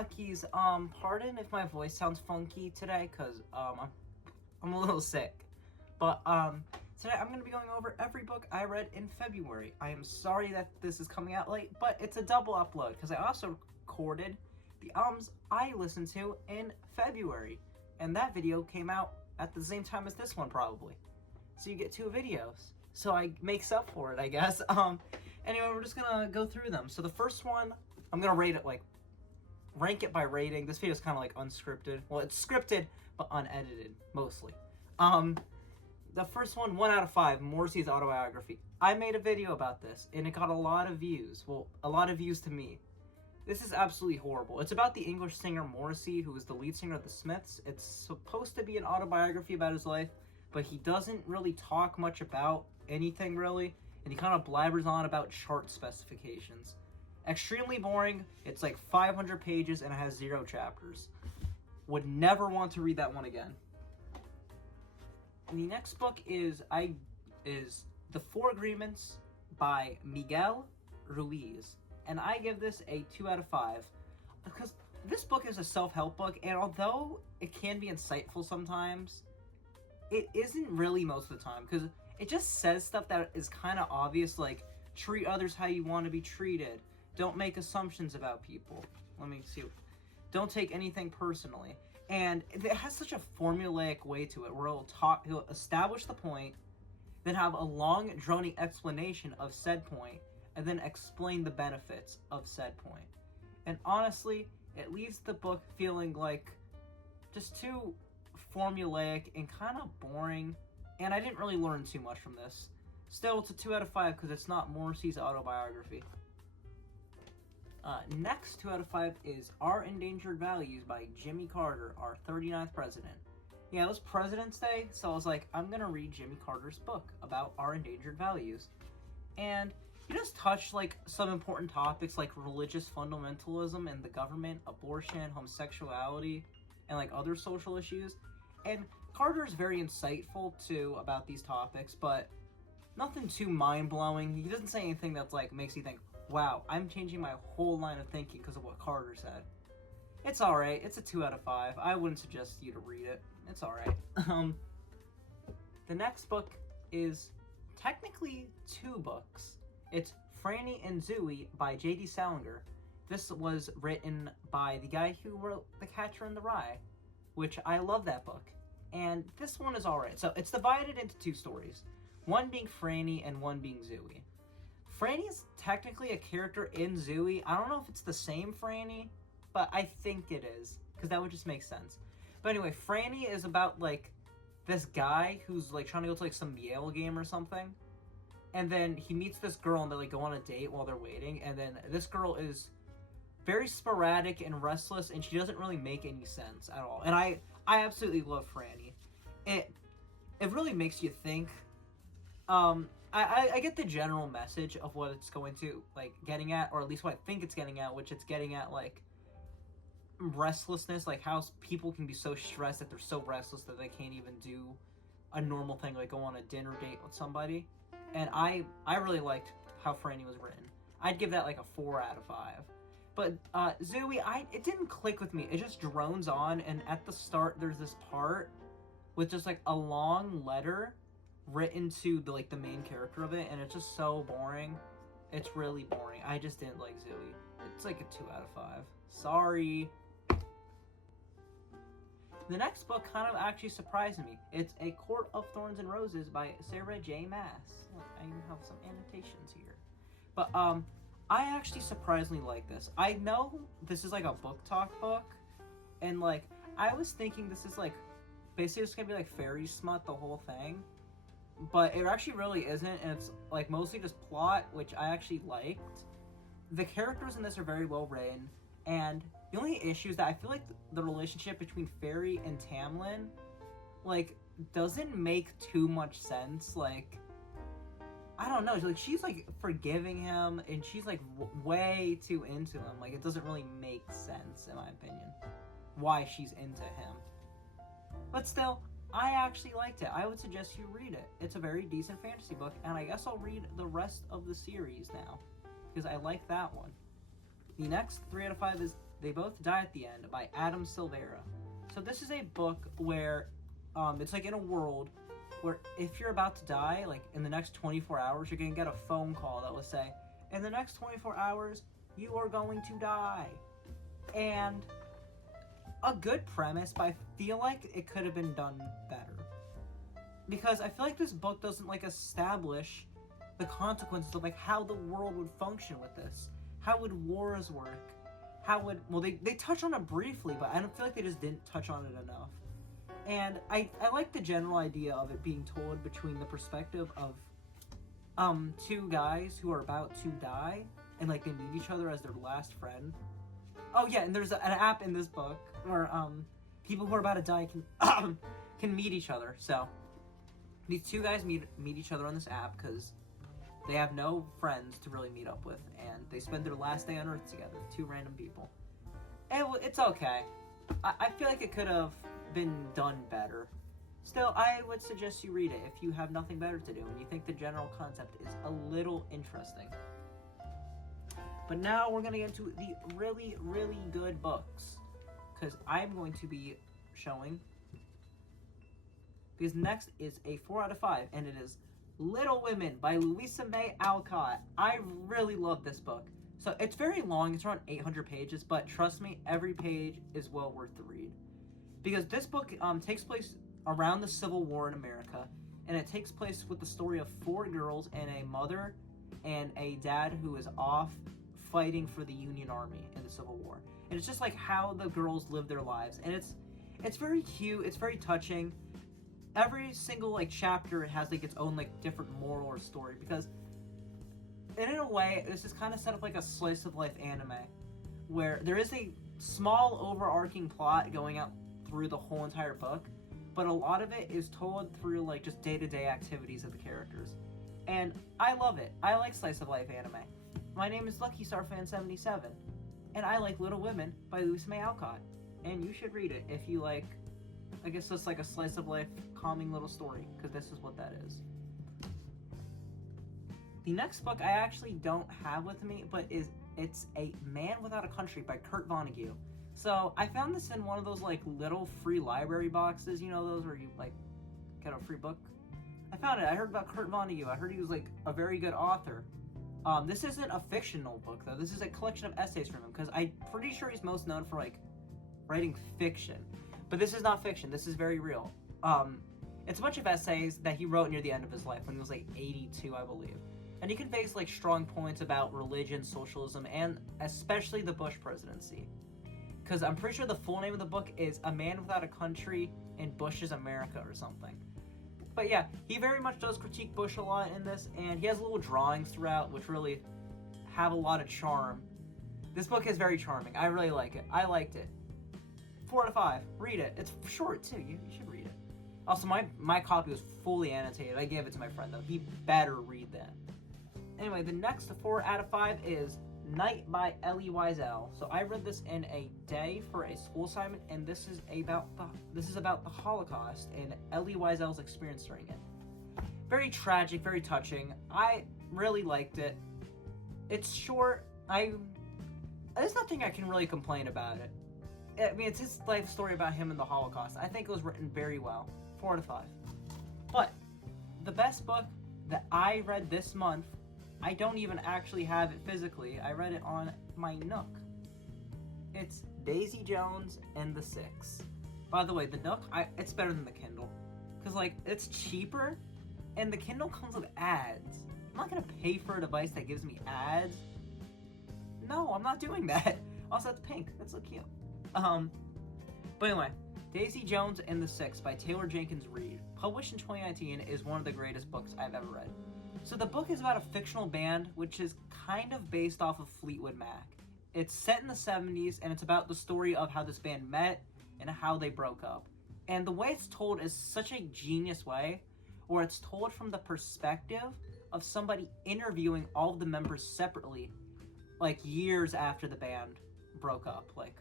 Buckies. Pardon if my voice sounds funky today, cause I'm a little sick. But today I'm gonna be going over every book I read in February. I am sorry that this is coming out late, but it's a double upload because I also recorded the albums I listened to in February, and that video came out at the same time as this one probably. So you get two videos. So I makes up for it, I guess. Anyway, we're just gonna go through them. So the first one, I'm gonna rate it rank it by rating. This video is kind of like unscripted. Well, it's scripted, but unedited, mostly. The first one, 1 out of 5, Morrissey's autobiography. I made a video about this, and it got a lot of views. Well, a lot of views to me. This is absolutely horrible. It's about the English singer Morrissey, who is the lead singer of the Smiths. It's supposed to be an autobiography about his life, but he doesn't really talk much about anything, really, and he kind of blabbers on about chart specifications. Extremely boring. It's like 500 pages, and it has 0 chapters. Would never want to read that one again. The next book is The Four Agreements by Miguel Ruiz, and I give this a 2 out of 5 because this book is a self-help book, and although it can be insightful sometimes, it isn't really most of the time because it just says stuff that is kind of obvious, like treat others how you want to be treated, don't make assumptions about people. Let me see. Don't take anything personally. And it has such a formulaic way to it where he'll establish the point, then have a long, droning explanation of said point, and then explain the benefits of said point. And honestly, it leaves the book feeling like just too formulaic and kind of boring, and I didn't really learn too much from this. Still, it's a 2 out of 5 because it's not Morrissey's autobiography. Next 2 out of 5 is Our Endangered Values by Jimmy Carter, our 39th president. Yeah, it was President's Day, so I was like, I'm gonna read Jimmy Carter's book about our endangered values. And he just touched like some important topics like religious fundamentalism and the government, abortion, homosexuality, and like other social issues. And Carter is very insightful too about these topics, but nothing too mind-blowing. He doesn't say anything that's like makes you think, wow, I'm changing my whole line of thinking because of what Carter said. It's alright. It's a 2 out of 5. I wouldn't suggest you to read it. It's alright. The next book is technically 2 books. It's Franny and Zooey by J.D. Salinger. This was written by the guy who wrote The Catcher in the Rye, which I love that book. And this one is alright. So it's divided into 2 stories. One being Franny and one being Zooey. Franny is technically a character in Zooey. I don't know if it's the same Franny, but I think it is, because that would just make sense. But anyway, Franny is about, like, this guy who's, like, trying to go to, like, some Yale game or something. And then he meets this girl, and they, like, go on a date while they're waiting. And then this girl is very sporadic and restless, and she doesn't really make any sense at all. And I absolutely love Franny. It really makes you think. I get the general message of what it's going to, like, getting at, or at least what I think it's getting at, which it's getting at, like, restlessness, like, how people can be so stressed that they're so restless that they can't even do a normal thing, like go on a dinner date with somebody. And I really liked how Franny was written. I'd give that, like, a 4 out of 5. But, Zooey, it didn't click with me. It just drones on, and at the start, there's this part with just, like, a long letter written to the main character of it, and it's just so boring. It's really boring. I just didn't like Zooey. It's like a 2 out of 5. Sorry. The next book kind of actually surprised me. It's A Court of Thorns and Roses by Sarah J. Maas. Look, I even have some annotations here. But I actually surprisingly like this. I know this is like a book talk book, and like I was thinking this is like basically it's gonna be like fairy smut the whole thing. But it actually really isn't, and it's like mostly just plot, which I actually liked. The characters in this are very well written, and the only issue is that I feel like the relationship between Fairy and Tamlin, like, doesn't make too much sense. Like, I don't know, like she's like forgiving him, and she's like way too into him. Like, it doesn't really make sense, in my opinion, why she's into him. But still, I actually liked it. I would suggest you read it. It's a very decent fantasy book, and I guess I'll read the rest of the series now, because I like that one. The next 3 out of 5 is They Both Die at the End by Adam Silvera. So this is a book where it's like in a world where if you're about to die, like in the next 24 hours, you're going to get a phone call that will say, in the next 24 hours, you are going to die. And a good premise, but I feel like it could have been done better. Because I feel like this book doesn't like establish the consequences of like how the world would function with this. How would wars work? They touch on it briefly, but I don't feel like they just didn't touch on it enough. And I like the general idea of it being told between the perspective of two guys who are about to die, and like they meet each other as their last friend. Oh yeah, and there's an app in this book where people who are about to die can meet each other. So these two guys meet each other on this app because they have no friends to really meet up with, and they spend their last day on Earth together. Two random people. And it's okay. I feel like it could have been done better. Still, I would suggest you read it if you have nothing better to do and you think the general concept is a little interesting. But now we're going to get into the really, really good books, because I'm going to be showing, because next is a 4 out of 5, and it is Little Women by Louisa May Alcott. I really love this book. So it's very long, it's around 800 pages, but trust me, every page is well worth the read. Because this book takes place around the Civil War in America, and it takes place with the story of 4 girls and a mother and a dad who is off fighting for the Union Army in the Civil War. And it's just like how the girls live their lives, and it's very cute, it's very touching. Every single like chapter has like its own like different moral or story, because in a way this is kind of set up like a slice of life anime where there is a small overarching plot going out through the whole entire book, but a lot of it is told through like just day-to-day activities of the characters, and I love it. I like slice of life anime. My name is Lucky Star Fan 77, and I like Little Women by Louisa May Alcott, and you should read it if you like. I guess it's like a slice of life calming little story, because this is what that is. The next book I actually don't have with me, but it's A Man Without a Country by Kurt Vonnegut. So I found this in one of those like little free library boxes, you know, those where you like get a free book. I found it. I heard about Kurt Vonnegut. I heard he was like a very good author. This isn't a fictional book though. This is a collection of essays from him, because I'm pretty sure he's most known for like writing fiction. But this is not fiction. This is very real. It's a bunch of essays that he wrote near the end of his life when he was like 82, I believe. And he conveys like strong points about religion, socialism, and especially the Bush presidency. Because I'm pretty sure the full name of the book is A Man Without a Country in Bush's America or something. But yeah, he very much does critique Bush a lot in this, and he has little drawings throughout which really have a lot of charm. This book is very charming. I really like it. I liked it. 4 out of 5. Read it. It's short too. You should read it. Also, my copy was fully annotated. I gave it to my friend though. He better read that. Anyway, the next 4 out of 5 is Night by Elie Wiesel. So I read this in a day for a school assignment, and this is about the Holocaust and Elie Wiesel's experience during it. Very tragic, very touching. I really liked it. It's short. There's nothing I can really complain about it. I mean, it's his life story about him and the Holocaust. I think it was written very well. 4 out of 5. But the best book that I read this month, I don't even actually have it physically. I read it on my Nook. It's Daisy Jones and the Six. By the way, the Nook, it's better than the Kindle. Because, like, it's cheaper, and the Kindle comes with ads. I'm not going to pay for a device that gives me ads. No, I'm not doing that. Also, it's pink. That's so cute. But anyway, Daisy Jones and the Six by Taylor Jenkins Reid, published in 2019, is one of the greatest books I've ever read. So the book is about a fictional band, which is kind of based off of Fleetwood Mac. It's set in the 70s, and it's about the story of how this band met and how they broke up. And the way it's told is such a genius way, where it's told from the perspective of somebody interviewing all of the members separately, like years after the band broke up, like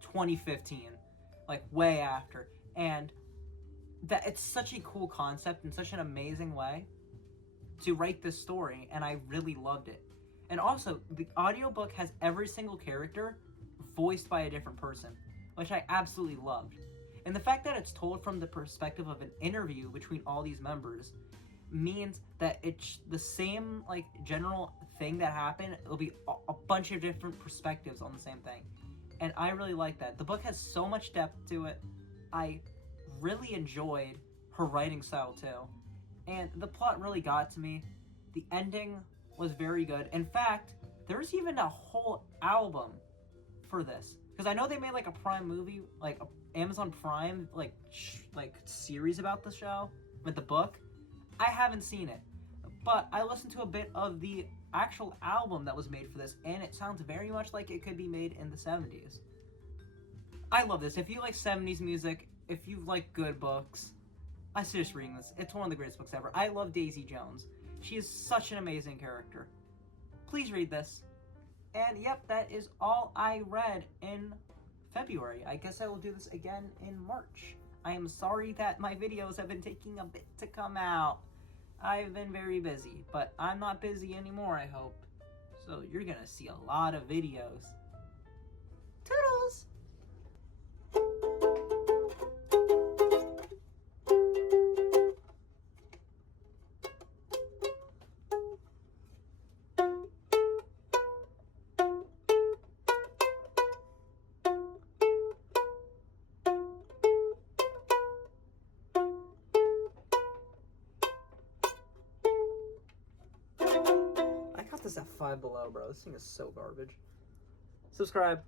2015, like way after. And that it's such a cool concept and such an amazing way to write this story, and I really loved it. And also, the audiobook has every single character voiced by a different person, which I absolutely loved. And the fact that it's told from the perspective of an interview between all these members means that it's the same like general thing that happened. It'll be a bunch of different perspectives on the same thing. And I really like that. The book has so much depth to it. I really enjoyed her writing style too. And the plot really got to me. The ending was very good. In fact, there's even a whole album for this. Because I know they made like a Prime movie, like a Amazon Prime like series about the show with the book. I haven't seen it, but I listened to a bit of the actual album that was made for this, and it sounds very much like it could be made in the 70s. I love this. If you like 70s music, if you like good books, I suggest reading this. It's one of the greatest books ever. I love Daisy Jones. She is such an amazing character. Please read this. And yep, that is all I read in February. I guess I will do this again in March. I am sorry that my videos have been taking a bit to come out. I've been very busy, but I'm not busy anymore, I hope. So you're gonna see a lot of videos. Toodles! I got this at Five Below, bro. This thing is so garbage. Subscribe.